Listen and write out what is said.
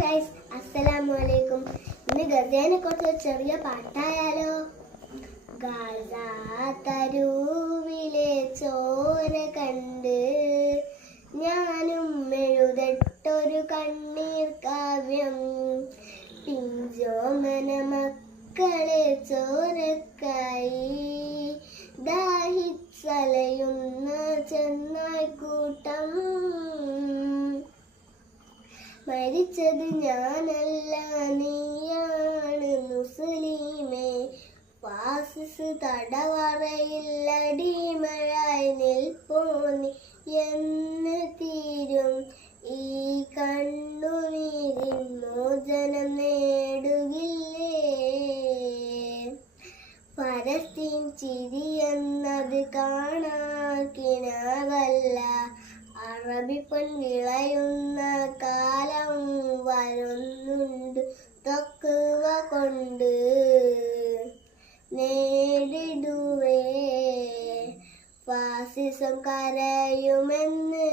Guys, അസ്സലാമലൈക്കും. ഇന്ന് ഗസേനെ കുറിച്ച് ഒരു ചെറിയ പാട്ടായാലോ? ഗാസ തരൂവിലെ ചോര കണ്ട് ഞാനും എഴുതട്ടൊരു കണ്ണീർ കാവ്യം. പിഞ്ചോമന മക്കളെ ചോരക്കായി ദാഹിച്ചലയുന്ന ചെന്നായ്ക്കൂട്ടം. മരിച്ചത് ഞാനല്ല, നീയാണ് മുസ്ലിമേ. ഫാസിസ് തടവറയിൽ അടിമയായി നിൽപ്പോന്നി എന്ന് തീരും ഈ കണ്ണുനീരിൻ മോചനം നേടുകില്ലേ? ഫലസ്തീൻ ചിരി എന്നത് കാണാക്കിനാവല്ല, അറബിപ്പൊൻ വിളയുന്ന കാലം വരുന്നുണ്ട്. തഖ്വ കൊണ്ട് നേടിടുവേ ഫാസിസം കരയുമെന്ന്.